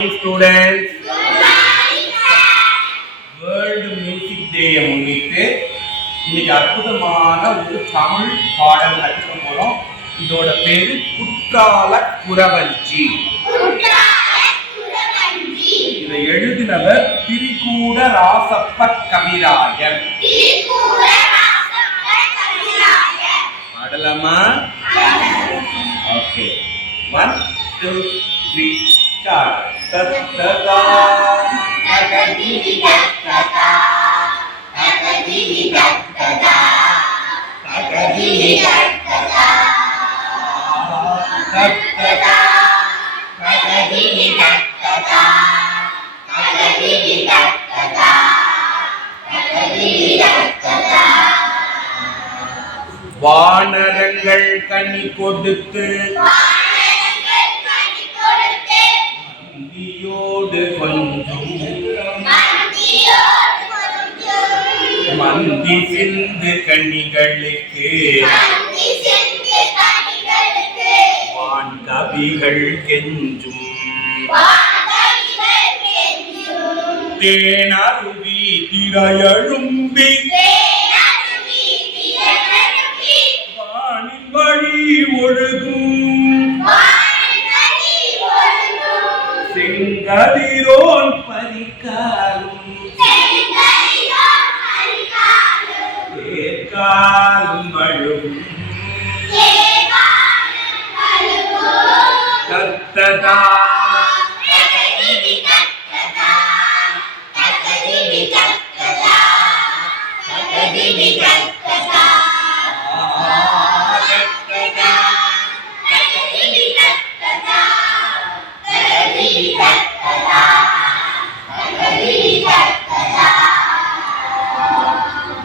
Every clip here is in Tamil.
Students, வேர்ல்டு மியூசிக் டேயை முன்னிட்டு இன்னைக்கு அற்புதமான ஒரு தமிழ் பாடல் கற்றுக்க போறோம். இதோட பேரு குற்றால குறவஞ்சி. இதை எழுதினவர் திரிகூட ராசப்ப கவிராயர். பாடலாமா? Okay, 1 2 3 start. தத்ததா தகதிவி தத்ததா தகதிவி தத்ததா தகதிவி தத்ததா தத்ததா தகதிவி தத்ததா தகதிவி தத்ததா தகதிவி தத்ததா. வானரங்கள் கனி கொடுத்து மந்தியோடு கொஞ்சம் மந்தி சிந்து கனிகளுக்கு வான் கவிகள் கெஞ்சும் தேனருவி திரையழும்பி வானின் வழி ஒழுகும் செங்கதிரோன் பறிக்காலும் தேக்காலும் அழுகும் தத்ததா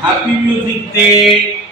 Happy Music Day!